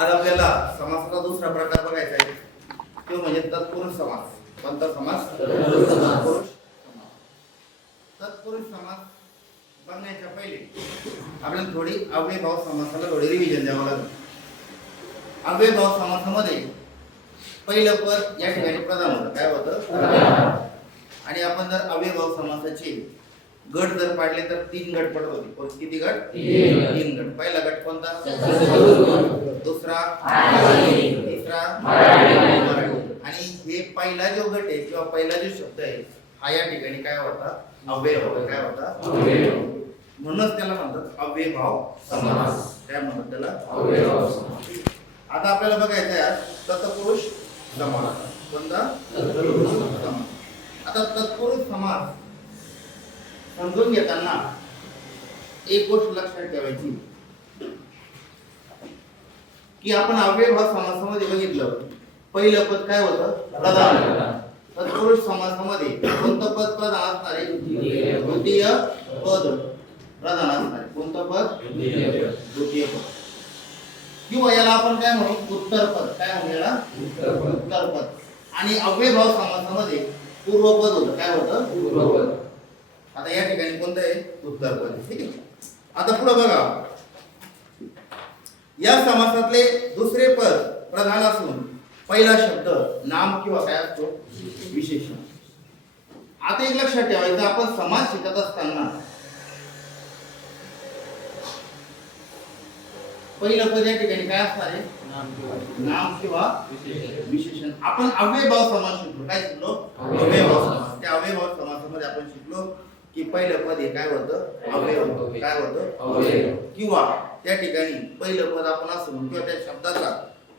आज आपल्याला समासाचा दुसरा प्रकार बघायचा आहे. तो म्हणजे तत्पुरुष समास. कोणता समास? तत्पुरुष समास. तत्पुरुष समास बघण्याच्या पहिले आपल्याला थोडी अव्ययभाव समासाला थोडी रिव्हिजन द्यावं लागेल. अव्ययभाव समासामध्ये पहिलं पद या ठिकाणी प्रधान होतं. काय होतं? आणि आपण जर अव्ययभाव समासाचे गट जर पाडले तर तीन गट पडत होते किती गट. तीन गट. पहिला गट कोणता? दुसरा तिसरा आणि हे पहिला जो गट आहे किंवा पहिला जो शब्द आहे हा या ठिकाणी काय होता? अव्ययभाव काय होता? म्हणूनच त्याला म्हणतात अव्ययभाव समास. काय म्हणतात त्याला? आता आपल्याला बघायचं आहे तत्पुरुष समास. कोणता? समास. आता तत्पुरुष समास समजून घेताना एक गोष्ट लक्षात ठेवायची. की आपण अव्ययभाव समासामध्ये बघितलं. पहिलं पद काय होतं? प्रधान. तत्पुरुष समासामध्ये कोणतं पद प्रधान असणार? द्वितीय पद प्रधान असणार. कोणतं पद? द्वितीय पद. किंवा याला आपण काय म्हणू? उत्तर पद. काय म्हणू याला? उत्तर पद. आणि अव्ययभाव समासामध्ये पूर्वपद होतं. काय होतं? आता या ठिकाणी कोणतं आहे? उत्तर पद. ठीक आहे. आता पुढे बघा. या समासातले दुसरे पद प्रधान असून पहिला शब्द नाम किंवा काय असतो? विशेषण. आता एक लक्षात ठेवायचं आपण समाज शिकत असताना पहिलं पद या ठिकाणी काय असणार आहे? नाम किंवा विशेषण. आपण अव्ययभाव समास शिकलो. काय शिकलो? अव्ययभाव समास त्या अव्ययभाव समासामध्ये आपण शिकलो की पहिलं पद हे काय होतं? अव्ययभाव काय होतं? किंवा त्या ठिकाणी पहिलं पद आपण असं किंवा त्या शब्दाचा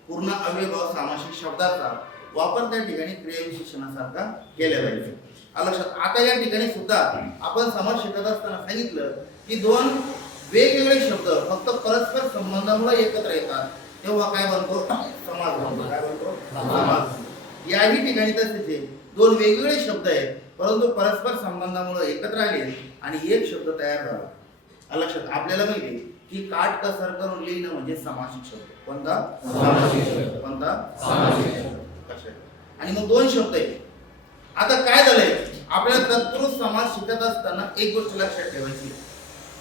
पूर्ण अव्यभाव सामासिक शब्दाचा वापर त्या ठिकाणी क्रियाविशेषणासारखा केला पाहिजे. लक्षात आता या ठिकाणी सुद्धा आपण समाज शिकत असताना सांगितलं की दोन वेगवेगळे शब्द फक्त परस्पर संबंधामुळे एकत्र येतात. तेव्हा काय बनतो? समाज बनतो. काय बनतो? समाज. याही ठिकाणी तसेच तिथे दोन वेगवेगळे शब्द आहेत परंतु परस्पर संबंधामुळे एकत्र आले आणि एक शब्द तयार झाला. लक्षात आपल्याला माहिती की काट कसर करून लिहिणं म्हणजे सामासिक शब्द कोणता? सामासिक शब्द. कोणता? सामासिक कशात? आणि मग दोन शब्द आहेत आता काय झालंय? आपल्याला तत्पुरुष समाज शिकत असताना एक गोष्ट लक्षात ठेवायची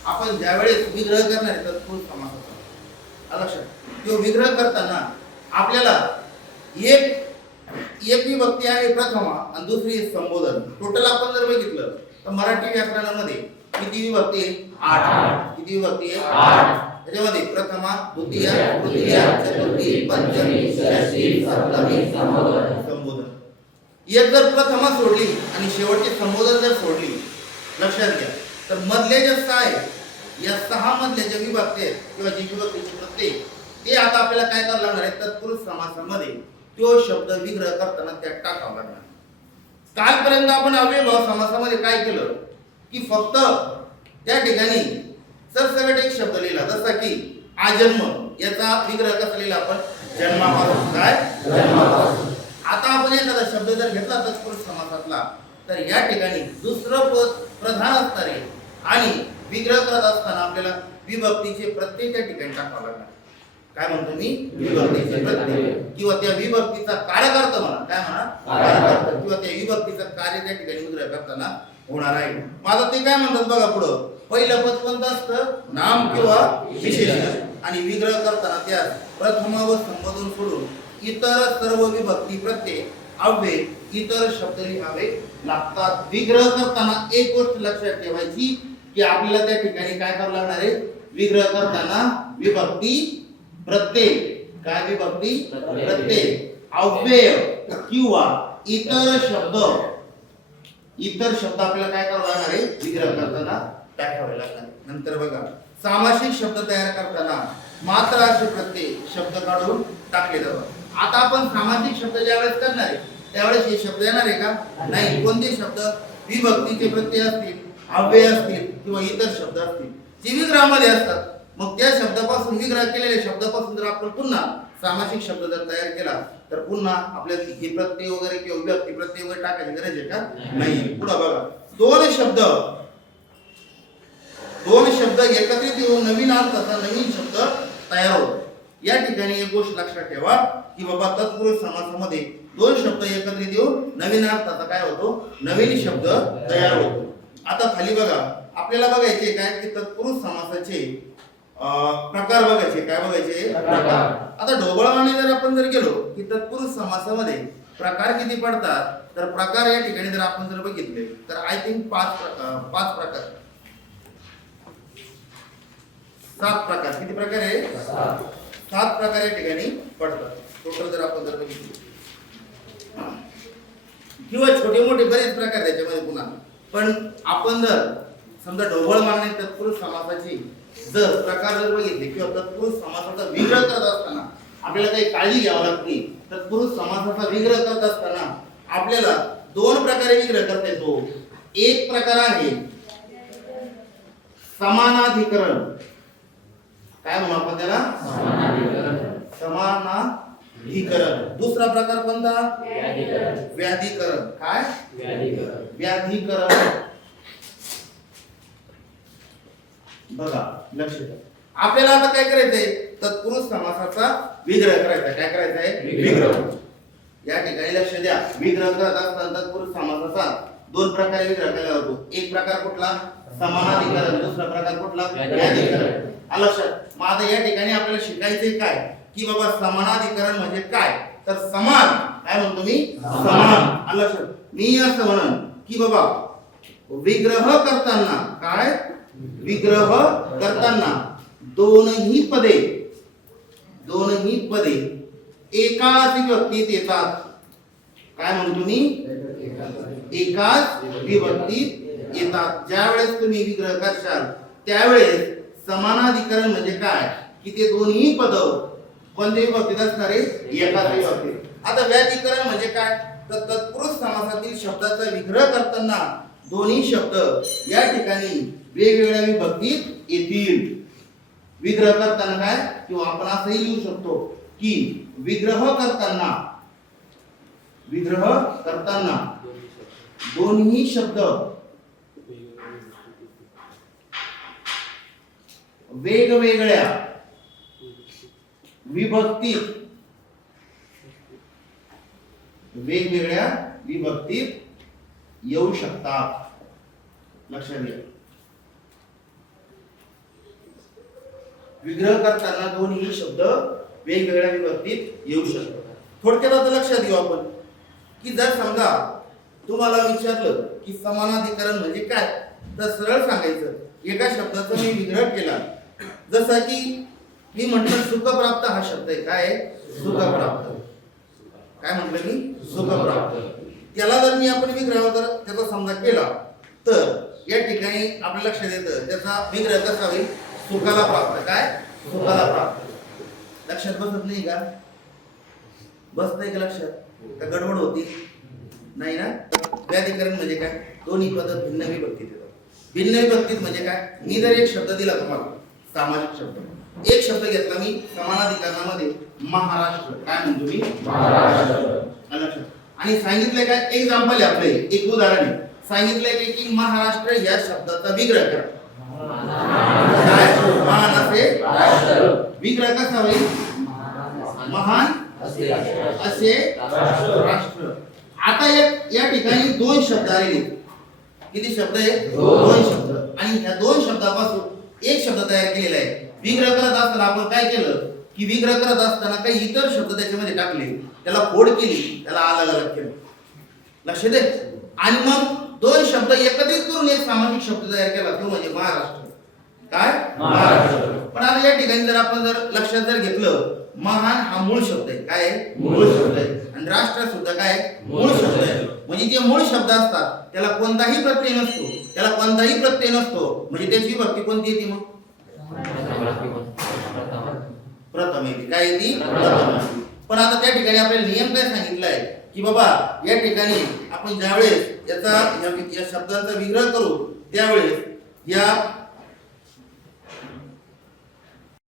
आपण ज्यावेळेस विग्रह करणार आहे तत्पुरुष समासाचा आलं लक्षात. तो विग्रह करताना आपल्याला एक एक विभक्ती आहे प्रथमा आणि दुसरी आहे संबोधन. टोटल आपण जर बघितलं तर मराठी व्याकरणामध्ये किती विभक्ती आठ. किती विभक्ती आठ. त्याच्यामध्ये प्रथमा द्वितीय तृतीय चतुर्थी पंचमी षष्ठी सप्तमी संबोधन. एक जर प्रथमा सोडली आणि शेवटचे संबोधन जर सोडली लक्षात घ्या. तर मधले जे सहा आहे या सहा मधले जे विभक्ती आहेत किंवा जी विभक्तीचे प्रत्येक ते आता आपल्याला काय करावं लागणार आहे? तत्पुरुष समासामध्ये तो शब्द विग्रह करताना त्यात टाकावा लागणार. कालपर्यंत आपण अव्ययभाव समासामध्ये काय केलं? की फक्त त्या ठिकाणी सरसकट एक शब्द लिहिला जसा की आजन्म याचा विग्रह कसा लिहिला आपण? जन्मापासून. काय? आता आपण एखादा शब्द जर घेतला तत्पुरुष समासातला तर या ठिकाणी दुसरं पद प्रधान असणार आहे आणि विग्रह करत असताना आपल्याला विभक्तीचे प्रत्येक त्या ठिकाणी टाकावं लागणार. काय म्हणतो मी? विभक्तीचे प्रत्यय. किंवा त्या विभक्तीचा कार्यकर्ता म्हणा. काय म्हणा? कार्यकर्ता किंवा त्या विभक्तीचं कार्य त्या ठिकाणी विग्रह करताना होणार आहे. माझं ते काय म्हणतात बघा पुढं. पहिलं पद कोणतं असतं? नाम किंवा विशेष आणि विग्रह करताना त्या प्रथम व संबोधन सोडून इतर सर्व विभक्ती प्रत्यय अव्यय इतर शब्द लिहावे लागतात. विग्रह करताना एक गोष्ट लक्षात ठेवायची की आपल्याला त्या ठिकाणी काय करावं लागणार आहे? विग्रह करताना विभक्ती प्रत्यय. काय विभक्ती? प्रत्यय. अव्यय किंवा इतर शब्द. इतर शब्द आपल्याला काय करावं लागणार आहे? विग्रह करताना टाकावे लागणार नंतर बघा सामासिक शब्द तयार करताना मात्र असे प्रत्यय शब्द काढून टाकले जातात. आता आपण सामासिक शब्द ज्यावेळेस करणार आहे त्यावेळेस हे शब्द येणार आहे का? नाही. कोणते शब्द? विभक्तीचे प्रत्यय असतील अव्यय असतील किंवा इतर शब्द असतील. जे विग्रहामध्ये असतात मग त्या शब्दापासून विग्रह केलेल्या शब्दापासून जर आपण पुन्हा सामासिक शब्द जर तयार केला तर पुन्हा आपल्याला हे प्रत्यय वगैरे किंवा व्यक्ती प्रत्यय वगैरे टाकायची गरज आहे का? नाही. पुढे बघा. दोन शब्द. दोन शब्द एकत्रित येऊन नवीन अर्थाचा नवीन शब्द तयार होतो. या ठिकाणी एक गोष्ट लक्षात ठेवा की बाबा तत्पुरुष समासामध्ये दोन शब्द एकत्रित येऊन नवीन अर्थाचा काय होतो? नवीन शब्द तयार होतो. आता खाली बघा. आपल्याला बघायचे काय? की तत्पुरुष समासाचे प्रकार बघायचे काय बघायचे? प्रकार. आता ढोबळमाने जर आपण जर गेलो की तत्पुरुष समासामध्ये प्रकार किती पडतात तर प्रकार या ठिकाणी जर आपण जर बघितले तर आय थिंक पाच पाच प्रकार. सात प्रकार. किती प्रकार आहे? सात. प्रकार या ठिकाणी पडतात. टोटल जर आपण जर बघितले. किंवा छोटे मोठे बरेच प्रकार त्याच्यामध्ये पुन्हा. पण आपण जर समजा ढोबळ मारणे तत्पुरुष समासाची जर प्रकार जर बघितले किंवा तत्पुरुष समासाचा विग्रह करत असताना आपल्याला काही काळजी घ्यावी लागते तत्पुरुष समासाचा विग्रह करत असताना आपल्याला दोन प्रकारे विग्रह करता येतो. एक प्रकार आहे समानाधिकरण. काय म्हणू आपण त्याला? समानाधिकरण. समानाधिकरण. दुसरा प्रकार कोणता? व्याधिकरण. व्याधीकरण. काय? व्याधिकरण. व्याधीकरण बघा लक्ष द्या. आपल्याला आता काय करायचंय? तत्पुरुष समासाचा विग्रह करायचा. काय करायचा आहे विग्रह. या ठिकाणी लक्ष द्या. विग्रह करत असताना तत्पुरुष समासाचा. दोन प्रकारे विग्रह केला जातो. एक प्रकार कुठला? समानाधिकरण. दुसरा प्रकार कुठला? व्याधीकरण आलं लक्षात? मग आता या ठिकाणी आपल्याला शिकायचंय काय? की बाबा समानाधिकरण म्हणजे काय? तर समान. काय म्हणतो मी? समान. लक्षात? मी असं म्हणन की बाबा विग्रह करताना काय? विग्रह करताना दोनही पदे दोनही पदे एकाच व्यक्तीत येतात. काय म्हणतो मी एकाच विभक्तीत येतात. ज्यावेळेस तुम्ही विग्रह करशाल त्यावेळेस समानाधिकरण म्हणजे काय? की ते दोन्ही पद कोणत्या विभक्तीत असणार? आहे एकाच विभक्तीत. आता व्याधिकरण म्हणजे काय? तर तत्पुरुष समासातील शब्दाचा विग्रह करताना दोन्ही शब्द या ठिकाणी वेगवेगळ्या विभक्तीत येतील. विग्रह करताना काय? किंवा आपण असंही लिहू शकतो की विग्रह करताना विग्रह करताना दोन्ही शब्द वेगवेगळ्या विभक्तीत वेगवेगळ्या विभक्तीत येऊ शकतात लक्षात घ्या. विग्रह करताना दोन्ही शब्द वेगवेगळ्या विभक्तीत येऊ शकतात. थोडक्यात आता लक्षात घेऊ आपण. की जर समजा तुम्हाला विचारलं की समानाधिकरण म्हणजे काय तर सरळ सांगायचं एका शब्दाचा मी विग्रह केला. जसा की मी म्हटलं सुखप्राप्त हा शब्द आहे. काय सुखप्राप्त. काय म्हटलं मी? सुखप्राप्त. त्याला जर मी आपण विग्रह जर त्याचा समजा केला तर या ठिकाणी आपल्या लक्षात येतं त्याचा विग्रह कसा होईल? सुखाला प्राप्त. काय? सुखाला प्राप्त. लक्षात बसत नाही का? बसतंय का लक्षात? का गडबड होती? नाही ना? व्याधिकरण म्हणजे काय? दोन्ही पद भिन्न विभक्तीत येतात भिन्न विभक्तीत म्हणजे काय? मी जर एक शब्द दिला तुम्हाला सामाजिक शब्द. एक शब्द घेतला मी समानाधिकरणामध्ये महाराष्ट्र. काय म्हणतो मी? महाराष्ट्र. आणि सांगितलंय काय एक्झाम्पल आहे आपले एक उदाहरण आहे. सांगितलंय काय की महाराष्ट्र या शब्दाचा विग्रह करा. महान असे राष्ट्र. विग्रह कसा होईल? महान असे राष्ट्र. आता या या ठिकाणी दोन शब्द आलेले किती शब्द आहे दोन. दोन शब्द. आणि ह्या दोन शब्दापासून एक शब्द तयार केलेला आहे. विग्रह करत असताना आपण काय केलं? की विग्रह करत असताना काही इतर शब्द त्याच्यामध्ये टाकले. त्याला फोड केली त्याला अलग अलग केलं. लक्ष दे. आणि मग दोन शब्द एकत्रित करून एक सामाजिक शब्द तयार केला तो म्हणजे महाराष्ट्र. काय? महाराष्ट्र. पण आता या ठिकाणी जर आपण जर लक्षात जर घेतलं महान हा मूळ शब्द आहे. काय आहे? मूळ मूळ शब्द आहे. आणि राष्ट्र सुद्धा काय आहे? मूळ शब्द आहे. म्हणजे जे मूळ शब्द असतात त्याला कोणताही प्रत्यय नसतो. त्याला कोणताही प्रत्यय नसतो. म्हणजे त्याची भक्ती कोणती येते मग? प्रथम येते काय येते प्रथम पण आता त्या ठिकाणी आपल्याला नियम काय सांगितलाय? की बाबा या ठिकाणी आपण ज्यावेळेस याचा या या शब्दांचा विग्रह करू त्यावेळेस या